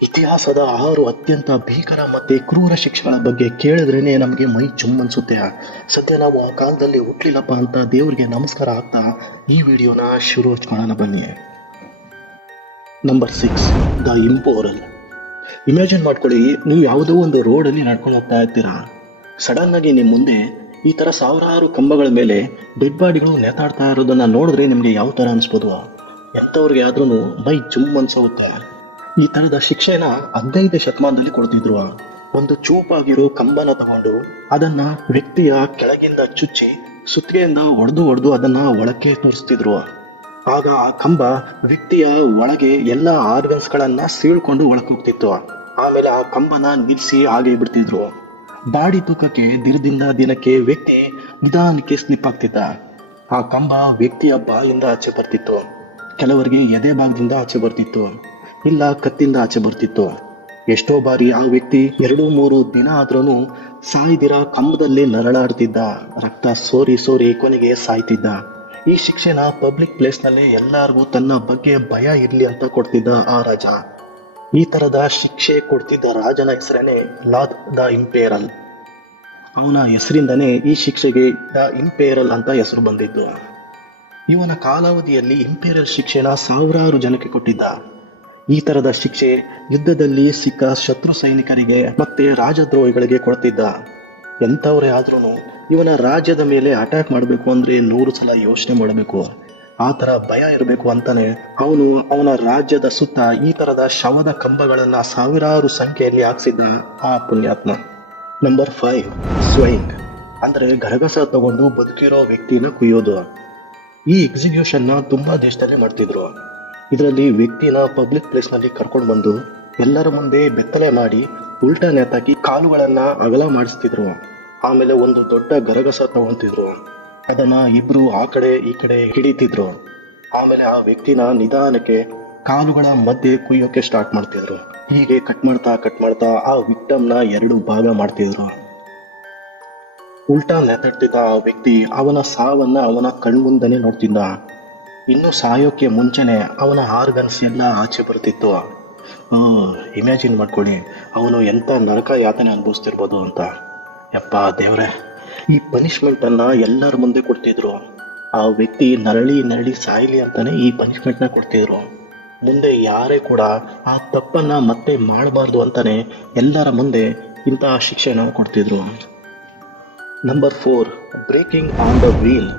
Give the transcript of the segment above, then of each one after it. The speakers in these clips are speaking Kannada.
ಇತಿಹಾಸದ 6 ಅತ್ಯಂತ ಭೀಕರ ಮತ್ತೆ ಕ್ರೂರ ಶಿಕ್ಷೆಗಳ ಬಗ್ಗೆ ಕೇಳಿದ್ರೇನೆ ನಮಗೆ ಮೈ ಜುಮ್ ಅನ್ಸುತ್ತೆ. ಸದ್ಯ ನಾವು ಆ ಕಾಲದಲ್ಲಿ ಹುಟ್ಲಿಲ್ಲಪ್ಪ ಅಂತ ದೇವ್ರಿಗೆ ನಮಸ್ಕಾರ ಆಗ್ತಾ ಈ ವಿಡಿಯೋನ ಶುರು ಮಾಡೋಣ ಬನ್ನಿ. Number 6, the ಇಂಪೋರಲ್. ಇಮ್ಯಾಜಿನ್ ಮಾಡ್ಕೊಳ್ಳಿ, ನೀವು ಯಾವುದೋ ಒಂದು ರೋಡಲ್ಲಿ ನಡ್ಕೊಂಡು ಹೋಗ್ತಾ ಇರ್ತೀರಾ. ಸಡನ್ ಆಗಿ ನಿಮ್ಮ ಮುಂದೆ ಈ ತರ ಸಾವಿರಾರು ಕಂಬಗಳ ಮೇಲೆ ಡೆಡ್ ಬಾಡಿಗಳು ನೇತಾಡ್ತಾ ಇರೋದನ್ನ ನೋಡಿದ್ರೆ ನಿಮ್ಗೆ ಯಾವ ತರ ಅನ್ಸ್ಬೋದು? ಎಂಥವ್ರಿಗೆ ಆದ್ರೂ ಮೈ ಜುಮ್ ಅನ್ಸೋಗುತ್ತೆ. ಈ ತರದ ಶಿಕ್ಷೆನ 15ನೇ ಶತಮಾನದಲ್ಲಿ ಕೊಡ್ತಿದ್ರು. ಒಂದು ಚೂಪಾಗಿರೋ ಕಂಬನ ತಗೊಂಡು ಅದನ್ನ ವ್ಯಕ್ತಿಯ ಕೆಳಗಿಂದ ಚುಚ್ಚಿ ಸುತ್ತಿಗೆಯಿಂದ ಹೊಡೆದು ಅದನ್ನ ಒಳಕ್ಕೆ ತೋರಿಸ್ತಿದ್ರು. ಆಗ ಆ ಕಂಬ ವ್ಯಕ್ತಿಯ ಒಳಗೆ ಎಲ್ಲ ಆರ್ಗನ್ಸ್ ಗಳನ್ನ ಸೀಳ್ಕೊಂಡು ಒಳಕ್ಕೆ ಹೋಗ್ತಿತ್ತು. ಆಮೇಲೆ ಆ ಕಂಬನ ನಿಲ್ಲಿಸಿ ಹಾಗೆ ಬಿಡ್ತಿದ್ರು. ಬಾಡಿ ತೂಕಕ್ಕೆ ದಿನದಿಂದ ದಿನಕ್ಕೆ ವ್ಯಕ್ತಿ ನಿಧಾನಕ್ಕೆ ಸ್ಲಿಪ್ ಆಗ್ತಿದ್ದ. ಆ ಕಂಬ ವ್ಯಕ್ತಿಯ ಬಾಯಿಂದ ಆಚೆ ಬರ್ತಿತ್ತು, ಕೆಲವರಿಗೆ ಎದೆ ಭಾಗದಿಂದ ಆಚೆ ಬರ್ತಿತ್ತು, ಇಲ್ಲ ಕತ್ತಿಂದ ಆಚೆ ಬರ್ತಿತ್ತು. ಎಷ್ಟೋ ಬಾರಿ ಆ ವ್ಯಕ್ತಿ 2-3 ದಿನ ಆದ್ರೂ ಸಾಯ್ದಿರ ಕಂಬದಲ್ಲಿ ನರಳಾಡ್ತಿದ್ದ, ರಕ್ತ ಸೋರಿ ಕೊನೆಗೆ ಸಾಯ್ತಿದ್ದ. ಈ ಶಿಕ್ಷೆನ ಪಬ್ಲಿಕ್ ಪ್ಲೇಸ್ ನಲ್ಲಿ ಎಲ್ಲಾರ್ಗೂ ತನ್ನ ಬಗ್ಗೆ ಭಯ ಇರ್ಲಿ ಅಂತ ಕೊಡ್ತಿದ್ದ ಆ ರಾಜ. ಈ ತರದ ಶಿಕ್ಷೆ ಕೊಡ್ತಿದ್ದ ರಾಜನ ಹೆಸರೇನೆ ಲಾರ್ಡ್ ದ ಇಂಪೇರಲ್. ಅವನ ಹೆಸರಿಂದನೇ ಈ ಶಿಕ್ಷೆಗೆ ದ ಇಂಪೇರಲ್ ಅಂತ ಹೆಸರು ಬಂದಿದ್ದು. ಇವನ ಕಾಲಾವಧಿಯಲ್ಲಿ ಇಂಪೇರಲ್ ಶಿಕ್ಷೆನ ಸಾವಿರಾರು ಜನಕ್ಕೆ ಕೊಟ್ಟಿದ್ದ. ಈ ತರದ ಶಿಕ್ಷೆ ಯುದ್ಧದಲ್ಲಿ ಸಿಕ್ಕ ಶತ್ರು ಸೈನಿಕರಿಗೆ ಮತ್ತೆ ರಾಜದ್ರೋಹಿಗಳಿಗೆ ಕೊಡ್ತಿದ್ದ. ಎಂಥವ್ರೇ ಆದ್ರೂ ಇವನ ರಾಜ್ಯದ ಮೇಲೆ ಅಟ್ಯಾಕ್ ಮಾಡಬೇಕು ಅಂದ್ರೆ 100 ಸಲ ಯೋಚನೆ ಮಾಡಬೇಕು. ಆ ತರ ಭಯ ಇರಬೇಕು ಅಂತಾನೆ ಅವನ ರಾಜ್ಯದ ಸುತ್ತ ಈ ತರದ ಶವದ ಕಂಬಗಳನ್ನ ಸಾವಿರಾರು ಸಂಖ್ಯೆಯಲ್ಲಿ ಹಾಕ್ಸಿದ್ದ ಆ ಪುಣ್ಯಾತ್ಮ. ನಂಬರ್ 5, ಸ್ವೈನ್ ಅಂದ್ರೆ ಗರಗಸ ತಗೊಂಡು ಬದುಕಿರೋ ವ್ಯಕ್ತಿನ ಕುಯ್ಯೋದು. ಈ ಎಕ್ಸಿಕ್ಯೂಷನ್ ನ ತುಂಬಾ ದೇಶದಲ್ಲಿ ಮಾಡ್ತಿದ್ರು. ಇದರಲ್ಲಿ ವ್ಯಕ್ತಿನ ಪಬ್ಲಿಕ್ ಪ್ಲೇಸ್ ನಲ್ಲಿ ಕರ್ಕೊಂಡು ಬಂದು ಎಲ್ಲರ ಮುಂದೆ ಬೆತ್ತಲೆ ಮಾಡಿ ಉಲ್ಟಾ ನೇತಾಕಿ ಕಾಲುಗಳನ್ನ ಅಗಲ ಮಾಡಿಸ್ತಿದ್ರು. ಆಮೇಲೆ ಒಂದು ದೊಡ್ಡ ಗರಗಸ ತಗೊಂತಿದ್ರು, ಅದನ್ನ ಇಬ್ರು ಆ ಕಡೆ ಈ ಕಡೆ ಹಿಡಿತಿದ್ರು. ಆಮೇಲೆ ಆ ವ್ಯಕ್ತಿನ ನಿಧಾನಕ್ಕೆ ಕಾಲುಗಳ ಮಧ್ಯೆ ಕುಯ್ಯೋಕೆ ಸ್ಟಾರ್ಟ್ ಮಾಡ್ತಿದ್ರು. ಹೀಗೆ ಕಟ್ ಮಾಡ್ತಾ ಆ ವಿಕ್ಟಮ್ನ 2 ಭಾಗ ಮಾಡ್ತಿದ್ರು. ಉಲ್ಟಾ ನೇತಾಡ್ತಿದ್ದ ಆ ವ್ಯಕ್ತಿ ಅವನ ಸಾವನ್ನ ಅವನ ಕಣ್ಮುಂದನೆ ನೋಡ್ತಿದ್ದ. ಇನ್ನು ಸಾಯೋಕೆ ಮುಂಚೆನೆ ಅವನ ಆರ್ಗನ್ಸ್ ಎಲ್ಲ ಆಚೆ ಬರ್ತಿತ್ತು. ಇಮ್ಯಾಜಿನ್ ಮಾಡ್ಕೊಳ್ಳಿ, ಅವನು ಎಂತ ನರಕ ಯಾತನೆ ಅನುಭವಿಸ್ತಿರ್ಬೋದು ಅಂತ. ಯಪ್ಪ ದೇವ್ರೆ, ಈ ಪನಿಷ್ಮೆಂಟ್ ಅನ್ನ ಎಲ್ಲರ ಮುಂದೆ ಕೊಡ್ತಿದ್ರು. ಆ ವ್ಯಕ್ತಿ ನರಳಿ ಸಾಯ್ಲಿ ಅಂತಾನೆ ಈ ಪನಿಷ್ಮೆಂಟ್ ನ ಕೊಡ್ತಿದ್ರು. ಮುಂದೆ ಯಾರೇ ಕೂಡ ಆ ತಪ್ಪನ್ನ ಮತ್ತೆ ಮಾಡಬಾರ್ದು ಅಂತಾನೆ ಎಲ್ಲರ ಮುಂದೆ ಇಂತಹ ಶಿಕ್ಷೆನ ಕೊಡ್ತಿದ್ರು. Number 4, breaking on the wheel.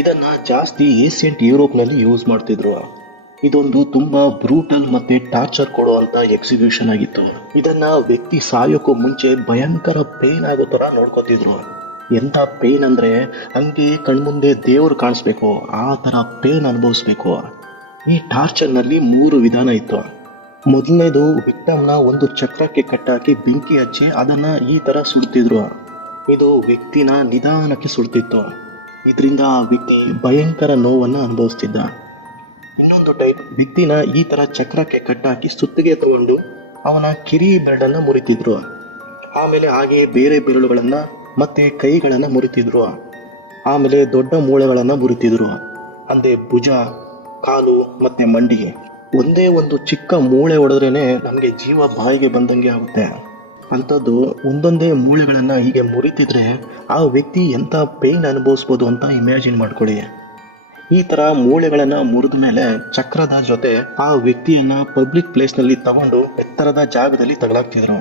ಇದನ್ನ ಜಾಸ್ತಿ ಏನ್ಷಿಯಂಟ್ ಯುರೋಪ್ನಲ್ಲಿ ಯೂಸ್ ಮಾಡ್ತಿದ್ರು. ಇದೊಂದು ತುಂಬಾ ಬ್ರೂಟಲ್ ಮತ್ತೆ ಟಾರ್ಚರ್ ಕೊಡುವಂತ ಎಕ್ಸಿಕ್ಯೂಷನ್ ಆಗಿತ್ತು. ಇದನ್ನ ವ್ಯಕ್ತಿ ಸಾಯೋಕ್ಕೂ ಮುಂಚೆ ಭಯಂಕರ ಪೇನ್ ಆಗೋ ತರ ನೋಡ್ಕೋತಿದ್ರು. ಎಂತ ಪೇನ್ ಅಂದ್ರೆ ಹಂಗೆ ಕಣ್ಮುಂದೆ ದೇವ್ರು ಕಾಣಿಸ್ಬೇಕು, ಆ ತರ ಪೇನ್ ಅನುಭವಿಸ್ಬೇಕು. ಈ ಟಾರ್ಚರ್ ನಲ್ಲಿ 3 ವಿಧಾನ ಇತ್ತು. ಮೊದಲನೇದು, ವಿಕ್ಟಮ್ನ ಒಂದು ಚಕ್ರಕ್ಕೆ ಕಟ್ಟಾಕಿ ಬೆಂಕಿ ಹಚ್ಚಿ ಅದನ್ನ ಈ ತರ ಸುಡ್ತಿದ್ರು. ಇದು ವ್ಯಕ್ತಿನ ನಿಧಾನಕ್ಕೆ ಸುಡ್ತಿತ್ತು. ಇದರಿಂದ ಆ ವ್ಯಕ್ತಿ ಭಯಂಕರ ನೋವನ್ನ ಅನುಭವಿಸ್ತಿದ್ದ. ಇನ್ನೊಂದು ಟೈಪ್, ವ್ಯಕ್ತಿನ ಈ ತರ ಚಕ್ರಕ್ಕೆ ಕಟ್ಟಾಕಿ ಸುತ್ತಿಗೆ ತಗೊಂಡು ಅವನ ಕಿರಿ ಬೆರಳನ್ನ ಮುರಿತಿದ್ರು. ಆಮೇಲೆ ಹಾಗೆ ಬೇರೆ ಬೆರಳುಗಳನ್ನ ಮತ್ತೆ ಕೈಗಳನ್ನ ಮುರಿತಿದ್ರು. ಆಮೇಲೆ ದೊಡ್ಡ ಮೂಳೆಗಳನ್ನ ಮುರಿತಿದ್ರು, ಅಂದ್ರೆ ಭುಜ, ಕಾಲು ಮತ್ತೆ ಮಂಡಿ. ಒಂದೇ ಒಂದು ಚಿಕ್ಕ ಮೂಳೆ ಹೊಡೆದ್ರೇನೆ ನಮ್ಗೆ ಜೀವ ಬಾಯಿಗೆ ಬಂದಂಗೆ ಆಗುತ್ತೆ. ಅಂಥದ್ದು ಒಂದೊಂದೇ ಮೂಳೆಗಳನ್ನ ಹೀಗೆ ಮುರಿತಿದ್ರೆ ಆ ವ್ಯಕ್ತಿ ಎಂತ ಪೇನ್ ಅನುಭವಿಸ್ಬೋದು ಅಂತ ಇಮ್ಯಾಜಿನ್ ಮಾಡ್ಕೊಳ್ಳಿ. ಈ ತರ ಮೂಳೆಗಳನ್ನ ಮುರಿದ ಮೇಲೆ ಚಕ್ರದ ಜೊತೆ ಆ ವ್ಯಕ್ತಿಯನ್ನ ಪಬ್ಲಿಕ್ ಪ್ಲೇಸ್ ನಲ್ಲಿ ತಗೊಂಡು ಎತ್ತರದ ಜಾಗದಲ್ಲಿ ತಗಲಾಕ್ತಿದ್ರು.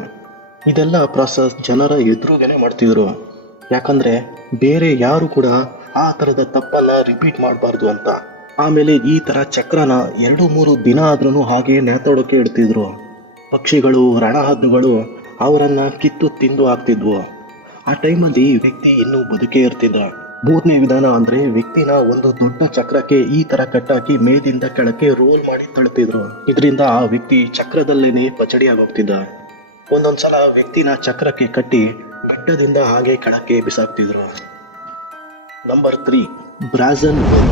ಇದೆಲ್ಲ ಪ್ರಾಸೆಸ್ ಜನರ ಎದುರುಗೇನೆ ಮಾಡ್ತಿದ್ರು. ಯಾಕಂದ್ರೆ ಬೇರೆ ಯಾರು ಕೂಡ ಆ ತರದ ತಪ್ಪನ್ನ ರಿಪೀಟ್ ಮಾಡಬಾರ್ದು ಅಂತ. ಆಮೇಲೆ ಈ ತರ ಚಕ್ರನ 2-3 ದಿನ ಆದ್ರೂ ಹಾಗೆ ನೇತಾಡೋಕೆ ಇಡ್ತಿದ್ರು. ಪಕ್ಷಿಗಳು, ರಣಹದ್ದುಗಳು ಅವರನ್ನ ಕಿತ್ತು ತಿಂದು ಹಾಕ್ತಿದ್ವು. ಆ ಟೈಮಲ್ಲಿ ವ್ಯಕ್ತಿ ಇನ್ನೂ ಬದುಕೇ ಇರ್ತಿದ್ದ. 3ನೇ ವಿಧಾನ ಅಂದ್ರೆ ವ್ಯಕ್ತಿನ ಒಂದು ದೊಡ್ಡ ಚಕ್ರಕ್ಕೆ ಈ ತರ ಕಟ್ಟಾಕಿ ಮೇಲಿಂದ ಕೆಳಕ್ಕೆ ರೋಲ್ ಮಾಡಿ ತಳ್ತಿದ್ರು. ಇದರಿಂದ ಆ ವ್ಯಕ್ತಿ ಚಕ್ರದಲ್ಲೇನೆ ಪಚಡಿ ಆಗೋಗ್ತಿದ್ದ. ಒಂದೊಂದ್ಸಲ ವ್ಯಕ್ತಿನ ಚಕ್ರಕ್ಕೆ ಕಟ್ಟಿ ಗಡ್ಡದಿಂದ ಹಾಗೆ ಕೆಳಕ್ಕೆ ಬಿಸಾಕ್ತಿದ್ರು. ನಂಬರ್ 3, ಬ್ರಾಝನ್ ಬನ್.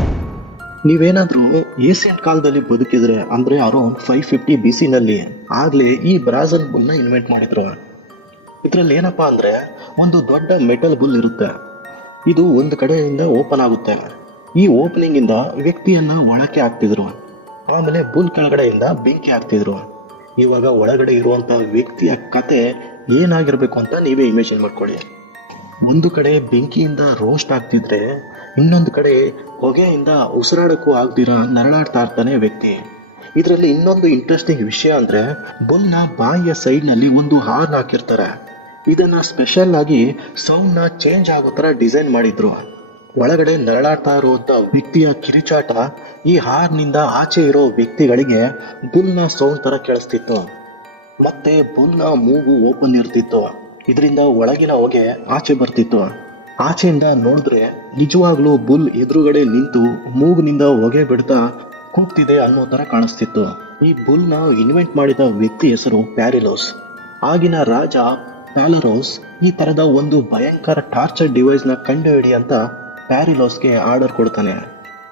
ನೀವೇನಾದ್ರೂ ಏನ್ಷಿಯಂಟ್ ಕಾಲದಲ್ಲಿ ಬದುಕಿದ್ರೆ ಅಂದ್ರೆ ಅರೌಂಡ್ 550 BC ನಲ್ಲಿ ಆಗ್ಲೇ ಈ ಬ್ರಾಝನ್ ಬುಲ್ ನ ಇನ್ವೆಂಟ್ ಮಾಡಿದ್ರು. ಇದ್ರಲ್ಲಿ ಏನಪ್ಪಾ ಅಂದ್ರೆ ಒಂದು ದೊಡ್ಡ ಮೆಟಲ್ ಬುಲ್ ಇರುತ್ತೆ. ಇದು ಒಂದು ಕಡೆಯಿಂದ ಓಪನ್ ಆಗುತ್ತೆ. ಈ ಓಪನಿಂಗ್ ಇಂದ ವ್ಯಕ್ತಿಯನ್ನ ಒಳಕ್ಕೆ ಹಾಕ್ತಿದ್ರು. ಆಮೇಲೆ ಬುಲ್ ಕೆಳಗಡೆಯಿಂದ ಬೆಂಕಿ ಹಾಕ್ತಿದ್ರು. ಇವಾಗ ಒಳಗಡೆ ಇರುವಂತ ವ್ಯಕ್ತಿಯ ಕತೆ ಏನಾಗಿರ್ಬೇಕು ಅಂತ ನೀವೇ ಇಮೇಜಿನ್ ಮಾಡ್ಕೊಳ್ಳಿ. ಒಂದು ಕಡೆ ಬೆಂಕಿಯಿಂದ ರೋಸ್ಟ್ ಆಗ್ತಿದ್ರೆ ಇನ್ನೊಂದು ಕಡೆ ಹೊಗೆಯಿಂದ ಉಸಿರಾಡಕ್ಕೂ ಆಗ್ದಿರ ನರಳಾಡ್ತಾ ಇರ್ತಾನೆ ವ್ಯಕ್ತಿ. ಇದರಲ್ಲಿ ಇನ್ನೊಂದು ಇಂಟ್ರೆಸ್ಟಿಂಗ್ ವಿಷಯ ಅಂದ್ರೆ ಬುಲ್ನ ಬಾಯಿಯ ಸೈಡ್ನಲ್ಲಿ ಒಂದು ಹಾರ್ನ್ ಹಾಕಿರ್ತಾರೆ. ಇದನ್ನ ಸ್ಪೆಷಲ್ ಆಗಿ ಸೌಂಡ್ನ ಚೇಂಜ್ ಆಗೋ ಥರ ಡಿಸೈನ್ ಮಾಡಿದ್ರು. ಒಳಗಡೆ ನರಳಾಡ್ತಾ ಇರುವಂತ ವ್ಯಕ್ತಿಯ ಕಿರಿಚಾಟ ಈ ಹಾರ್ನಿಂದ ಆಚೆ ಇರೋ ವ್ಯಕ್ತಿಗಳಿಗೆ ಬುಲ್ನ ಸೌಂಡ್ ತರ ಕೇಳಿಸ್ತಿತ್ತು. ಮತ್ತೆ ಬುಲ್ನ ಮೂಗು ಓಪನ್ ಇರ್ತಿತ್ತು. ಇದರಿಂದ ಒಳಗಿನ ಹೊಗೆ ಆಚೆ ಬರ್ತಿತ್ತು. ಆಚೆಯಿಂದ ನೋಡಿದ್ರೆ ನಿಜವಾಗ್ಲೂ ಬುಲ್ ಎದುರುಗಡೆ ನಿಂತು ಮೂಗಿನಿಂದ ಹೊಗೆ ಬಿಡ್ತಾ ಕೂಗ್ತಿದೆ ಅನ್ನೋ ತರ ಕಾಣಿಸ್ತಿತ್ತು. ಈ ಬುಲ್ನ ಇನ್ವೆಂಟ್ ಮಾಡಿದ ವ್ಯಕ್ತಿ ಹೆಸರು ಪ್ಯಾರಿಲೋಸ್. ಆಗಿನ ರಾಜ ಪ್ಯಾಲರೋಸ್ ಈ ತರದ ಒಂದು ಭಯಂಕರ ಟಾರ್ಚರ್ ಡಿವೈಸ್ ನ ಕಂಡುಹಿಡಿ ಅಂತ ಪ್ಯಾರಿಲೋಸ್ಗೆ ಆರ್ಡರ್ ಕೊಡ್ತಾನೆ.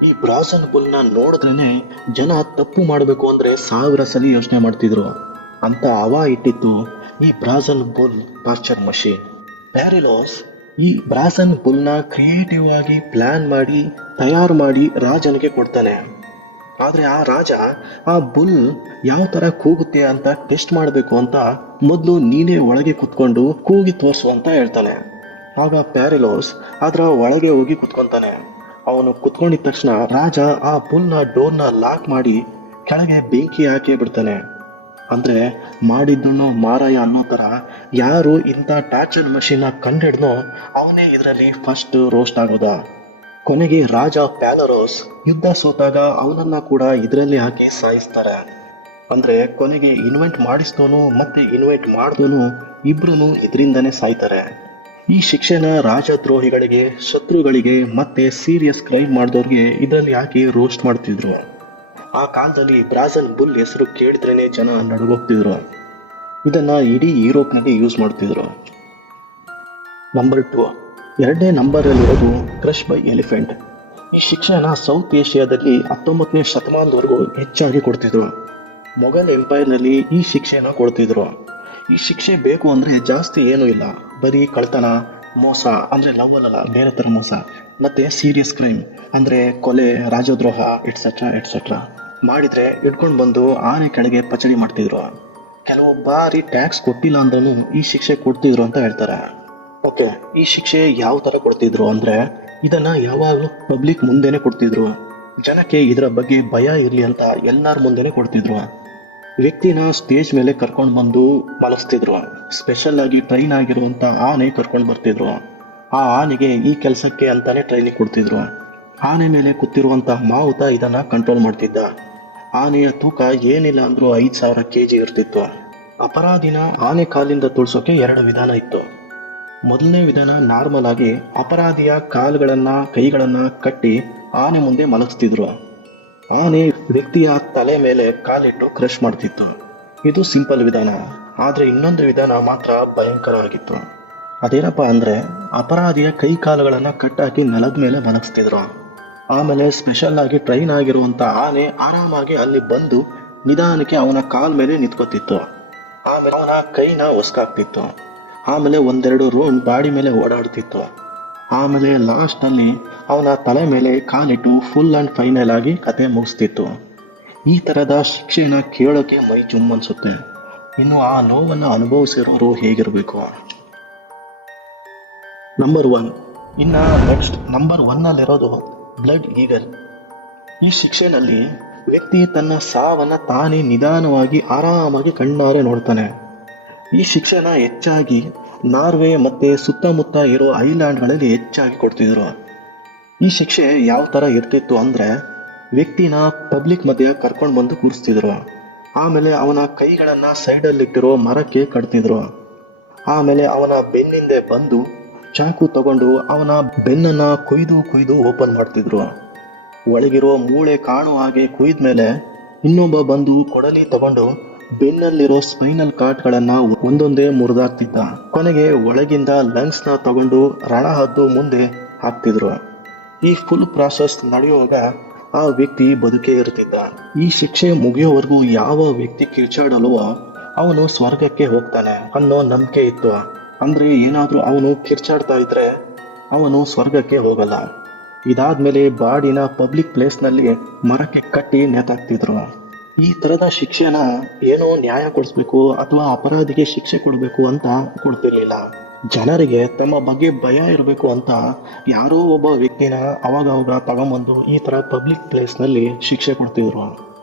ಈ ಬ್ರಾಸನ್ ಬುಲ್ನ ನೋಡಿದ್ರೇನೆ ಜನ ತಪ್ಪು ಮಾಡಬೇಕು ಅಂದ್ರೆ 1000 ಸಲ ಯೋಚನೆ ಮಾಡ್ತಿದ್ರು ಅಂತ ಹವಾ ಇಟ್ಟಿತ್ತು ಈ ಬ್ರಾಸನ್ ಬುಲ್ ಟಾರ್ಚರ್ ಮಷೀನ್. ಪ್ಯಾರಿಲೋಸ್ ಈ ಬ್ರಾಸನ್ ಬುಲ್ನ ಕ್ರಿಯೇಟಿವ್ ಆಗಿ ಪ್ಲಾನ್ ಮಾಡಿ ತಯಾರು ಮಾಡಿ ರಾಜನಿಗೆ ಕೊಡ್ತಾನೆ. ಆದ್ರೆ ಆ ರಾಜ ಆ ಬುಲ್ ಯಾವ ತರ ಕೂಗುತ್ತೆ ಅಂತ ಟೆಸ್ಟ್ ಮಾಡಬೇಕು ಅಂತ ಮೊದಲು ನೀನೇ ಒಳಗೆ ಕುತ್ಕೊಂಡು ಕೂಗಿ ತೋರಿಸು ಅಂತ ಹೇಳ್ತಾನೆ. ಆಗ ಪ್ಯಾರಿಲೋಸ್ ಅದರ ಒಳಗೆ ಹೋಗಿ ಕುತ್ಕೊಂತಾನೆ. ಅವನು ಕುತ್ಕೊಂಡಿದ ತಕ್ಷಣ ರಾಜ ಆ ಬುಲ್ನ ಡೋರ್ನ ಲಾಕ್ ಮಾಡಿ ಕೆಳಗೆ ಬೆಂಕಿ ಹಾಕಿ ಬಿಡ್ತಾನೆ. ಅಂದ್ರೆ ಮಾಡಿದ್ದನ್ನು ಮಾರಾಯ ಅನ್ನೋ ತರ ಯಾರು ಇಂಥ ಟಾರ್ಚರ್ ಮಷೀನ್ ಕಂಡಿಡ್ನೋ ಅವನೇ ಇದರಲ್ಲಿ ಫಸ್ಟ್ ರೋಸ್ಟ್ ಆಗೋದ. ಕೊನೆಗೆ ರಾಜ ಪ್ಯಾಲರೋಸ್ ಯುದ್ಧ ಸೋತಾಗ ಅವನನ್ನ ಕೂಡ ಇದರಲ್ಲಿ ಹಾಕಿ ಸಾಯಿಸ್ತಾರೆ. ಅಂದ್ರೆ ಕೊನೆಗೆ ಇನ್ವೆಂಟ್ ಮಾಡಿಸ್ತೋನು ಮತ್ತೆ ಇನ್ವೆಂಟ್ ಮಾಡಿದೋನು ಇಬ್ರು ಇದರಿಂದಾನೇ ಸಾಯ್ತಾರೆ. ಈ ಶಿಕ್ಷೆನ ರಾಜದ್ರೋಹಿಗಳಿಗೆ, ಶತ್ರುಗಳಿಗೆ ಮತ್ತೆ ಸೀರಿಯಸ್ ಕ್ರೈಮ್ ಮಾಡಿದವ್ರಿಗೆ ಇದರಲ್ಲಿ ಹಾಕಿ ರೋಸ್ಟ್ ಮಾಡ್ತಿದ್ರು. ಆ ಕಾಲದಲ್ಲಿ ಬ್ರಾಸನ್ ಬುಲ್ ಹೆಸರು ಕೇಳಿದ್ರೇನೆ ಜನ ನಡುಗೋಗ್ತಿದ್ರು. ಇದನ್ನ ಇಡೀ ಯುರೋಪ್ನಲ್ಲಿ ಯೂಸ್ ಮಾಡ್ತಿದ್ರು. ನಂಬರ್ 2, ಎರಡನೇ ನಂಬರಲ್ಲಿರೋದು ಕ್ರಶ್ ಬೈ ಎಲಿಫೆಂಟ್. ಈ ಶಿಕ್ಷೆನ ಸೌತ್ ಏಷ್ಯಾದಲ್ಲಿ 19ನೇ ಶತಮಾನದವರೆಗೂ ಹೆಚ್ಚಾಗಿ ಕೊಡ್ತಿದ್ರು. ಮೊಘಲ್ ಎಂಪೈರ್ನಲ್ಲಿ ಈ ಶಿಕ್ಷೆನ ಕೊಡ್ತಿದ್ರು. ಈ ಶಿಕ್ಷೆ ಬೇಕು ಅಂದ್ರೆ ಜಾಸ್ತಿ ಏನೂ ಇಲ್ಲ, ಬರೀ ಕಳ್ತನ, ಮೋಸ ಅಂದ್ರೆ ಲವ್ ಅಲ್ಲ ಬೇರೆ ತರ ಮೋಸ, ಮತ್ತೆ ಸೀರಿಯಸ್ ಕ್ರೈಮ್ ಅಂದ್ರೆ ಕೊಲೆ, ರಾಜದ್ರೋಹ ಎಟ್ಸೆಟ್ರಾ ಎಟ್ಸೆಟ್ರಾ ಮಾಡಿದ್ರೆ ಹಿಡ್ಕೊಂಡು ಬಂದು ಆನೆ ಕೆಳಗೆ ಪಚಡಿ ಮಾಡ್ತಿದ್ರು. ಕೆಲವು ಬಾರಿ ಟ್ಯಾಕ್ಸ್ ಕೊಟ್ಟಿಲ್ಲ ಅಂದ್ರೂ ಈ ಶಿಕ್ಷೆ ಕೊಡ್ತಿದ್ರು ಅಂತ ಹೇಳ್ತಾರೆ. ಓಕೆ, ಈ ಶಿಕ್ಷೆ ಯಾವ ತರ ಕೊಡ್ತಿದ್ರು ಅಂದ್ರೆ ಇದನ್ನ ಯಾವಾಗಲೂ ಪಬ್ಲಿಕ್ ಮುಂದೆನೆ ಕೊಡ್ತಿದ್ರು. ಜನಕ್ಕೆ ಇದರ ಬಗ್ಗೆ ಭಯ ಇರ್ಲಿ ಅಂತ ಎಲ್ಲಾರ ಮುಂದೆನೆ ಕೊಡ್ತಿದ್ರು. ವ್ಯಕ್ತಿನ ಸ್ಟೇಜ್ ಮೇಲೆ ಕರ್ಕೊಂಡು ಬಂದು ಮಲಗಿಸ್ತಿದ್ರು. ಸ್ಪೆಷಲ್ ಆಗಿ ಟ್ರೈನ್ ಆಗಿರುವಂತ ಆನೆ ಕರ್ಕೊಂಡು ಬರ್ತಿದ್ರು. ಆ ಆನೆಗೆ ಈ ಕೆಲಸಕ್ಕೆ ಅಂತಾನೆ ಟ್ರೈನಿಂಗ್ ಕೊಡ್ತಿದ್ರು. ಆನೆ ಮೇಲೆ ಕೂತಿರುವಂತ ಮಾವುತ ಇದನ್ನ ಕಂಟ್ರೋಲ್ ಮಾಡ್ತಿದ್ದ. ಆನೆಯ ತೂಕ ಏನಿಲ್ಲ ಅಂದ್ರೂ 5000 kg ಇರ್ತಿತ್ತು. ಅಪರಾಧಿನ ಆನೆ ಕಾಲಿಂದ ತುಳ್ಸೋಕೆ 2 ವಿಧಾನ ಇತ್ತು. ಮೊದಲನೇ ವಿಧಾನ ನಾರ್ಮಲ್ ಆಗಿ ಅಪರಾಧಿಯ ಕಾಲುಗಳನ್ನ ಕೈಗಳನ್ನ ಕಟ್ಟಿ ಆನೆ ಮುಂದೆ ಮಲಗಿಸ್ತಿದ್ರು. ಆನೆ ವ್ಯಕ್ತಿಯ ತಲೆ ಮೇಲೆ ಕಾಲಿಟ್ಟು ಕ್ರಶ್ ಮಾಡ್ತಿತ್ತು. ಇದು ಸಿಂಪಲ್ ವಿಧಾನ. ಆದ್ರೆ ಇನ್ನೊಂದು ವಿಧಾನ ಮಾತ್ರ ಭಯಂಕರ ಆಗಿತ್ತು. ಅದೇನಪ್ಪ ಅಂದ್ರೆ ಅಪರಾಧಿಯ ಕೈ ಕಾಲುಗಳನ್ನ ಕಟ್ಟಾಕಿ ನೆಲದ ಮೇಲೆ ಮಲಗಿಸ್ತಿದ್ರು. ಆಮೇಲೆ ಸ್ಪೆಷಲ್ ಆಗಿ ಟ್ರೈನ್ ಆಗಿರುವಂತ ಆನೆ ಆರಾಮಾಗಿ ಅಲ್ಲಿ ಬಂದು ನಿಧಾನಕ್ಕೆ ಅವನ ಕಾಲ್ ಮೇಲೆ ನಿಂತ್ಕೊತಿತ್ತು. ಆಮೇಲೆ ಅವನ ಕೈನ ಒಸ್ಕಾಗ್ತಿತ್ತು. ಆಮೇಲೆ 1-2 ರೌಂಡ್ ಬಾಡಿ ಮೇಲೆ ಓಡಾಡ್ತಿತ್ತು. ಆಮೇಲೆ ಲಾಸ್ಟ್ ಅಲ್ಲಿ ಅವನ ತಲೆ ಮೇಲೆ ಕಾಲಿಟ್ಟು ಫುಲ್ ಅಂಡ್ ಫೈನಲ್ ಆಗಿ ಕತೆ ಮುಗಿಸ್ತಿತ್ತು. ಈ ತರದ ಶಿಕ್ಷೆನ ಕೇಳೋಕೆ ಮೈ ಜುಮ್ ಅನ್ಸುತ್ತೆ. ಇನ್ನು ಆ ನೋವನ್ನು ಅನುಭವಿಸಿರೋರು ಹೇಗಿರ್ಬೇಕು. ನಂಬರ್ 1. ಇನ್ನ ನೆಕ್ಸ್ಟ್ ನಂಬರ್ 1 ಅಲ್ಲಿರೋದು ಬ್ಲಡ್ ಈಗಲ್. ಈ ಶಿಕ್ಷೆನಲ್ಲಿ ವ್ಯಕ್ತಿ ತನ್ನ ಸಾವನ್ನ ತಾನೇ ನಿಧಾನವಾಗಿ ಆರಾಮಾಗಿ ಕಣ್ಣಾರೆ ನೋಡ್ತಾನೆ. ಈ ಶಿಕ್ಷೆನ ಹೆಚ್ಚಾಗಿ ನಾರ್ವೆ ಮತ್ತೆ ಸುತ್ತಮುತ್ತ ಇರೋ ಐಲ್ಯಾಂಡ್ಗಳಲ್ಲಿ ಹೆಚ್ಚಾಗಿ ಕೊಡ್ತಿದ್ರು. ಈ ಶಿಕ್ಷೆ ಯಾವ ತರ ಇರ್ತಿತ್ತು ಅಂದ್ರೆ ವ್ಯಕ್ತಿನ ಪಬ್ಲಿಕ್ ಮಧ್ಯೆ ಕರ್ಕೊಂಡು ಬಂದು ಕೂರಿಸ್ತಿದ್ರು. ಆಮೇಲೆ ಅವನ ಕೈಗಳನ್ನ ಸೈಡಲ್ಲಿಟ್ಟಿರೋ ಮರಕ್ಕೆ ಕಟ್ತಿದ್ರು. ಆಮೇಲೆ ಅವನ ಬೆನ್ನಿಂದೆ ಬಂದು ಚಾಕು ತಗೊಂಡು ಅವನ ಬೆನ್ನನ್ನ ಕೊಯ್ದು ಓಪನ್ ಮಾಡ್ತಿದ್ರು. ಒಳಗಿರೋ ಮೂಳೆ ಕಾಣುವ ಹಾಗೆ ಕುಯ್ದ್ಮೇಲೆ ಇನ್ನೊಬ್ಬ ಬಂದು ಕೊಡಲಿ ತಗೊಂಡು ಬೆನ್ನಲ್ಲಿರೋ ಸ್ಪೈನಲ್ ಕಾರ್ಡ್ಗಳನ್ನ ಒಂದೊಂದೇ ಮುರಿದಾಕ್ತಿದ್ದ. ಕೊನೆಗೆ ಒಳಗಿಂದ ಲಂಗ್ಸ್ ನ ತಗೊಂಡು ರಣಹದ್ದು ಮುಂದೆ ಹಾಕ್ತಿದ್ರು. ಈ ಫುಲ್ ಪ್ರಾಸೆಸ್ ನಡೆಯುವಾಗ ಆ ವ್ಯಕ್ತಿ ಬದುಕೇ ಇರ್ತಿದ್ದ. ಈ ಶಿಕ್ಷೆ ಮುಗಿಯೋವರೆಗೂ ಯಾವ ವ್ಯಕ್ತಿ ಕಿರ್ಚಾಡಲ್ವೋ ಅವನು ಸ್ವರ್ಗಕ್ಕೆ ಹೋಗ್ತಾನೆ ಅನ್ನೋ ನಂಬಿಕೆ ಇತ್ತು. ಅಂದ್ರೆ ಏನಾದ್ರೂ ಅವನು ಕಿರ್ಚಾಡ್ತಾ ಇದ್ರೆ ಅವನು ಸ್ವರ್ಗಕ್ಕೆ ಹೋಗಲ್ಲ. ಇದಾದ್ಮೇಲೆ ಬಾಡಿನ ಪಬ್ಲಿಕ್ ಪ್ಲೇಸ್ ನಲ್ಲಿ ಮರಕ್ಕೆ ಕಟ್ಟಿ ನೇತಾಕ್ತಿದ್ರು. ಈ ಥರದ ಶಿಕ್ಷೆನ ಏನೋ ನ್ಯಾಯ ಕೊಡಿಸ್ಬೇಕು ಅಥವಾ ಅಪರಾಧಿಗೆ ಶಿಕ್ಷೆ ಕೊಡಬೇಕು ಅಂತ ಕೊಡ್ತಿರ್ಲಿಲ್ಲ. ಜನರಿಗೆ ತಮ್ಮ ಬಗ್ಗೆ ಭಯ ಇರಬೇಕು ಅಂತ ಯಾರೋ ಒಬ್ಬ ವ್ಯಕ್ತಿನ ಅವಾಗ ಅವಾಗ ತಗೊಂಬಂದು ಈ ಥರ ಪಬ್ಲಿಕ್ ಪ್ಲೇಸ್ನಲ್ಲಿ ಶಿಕ್ಷೆ ಕೊಡ್ತಿದ್ರು.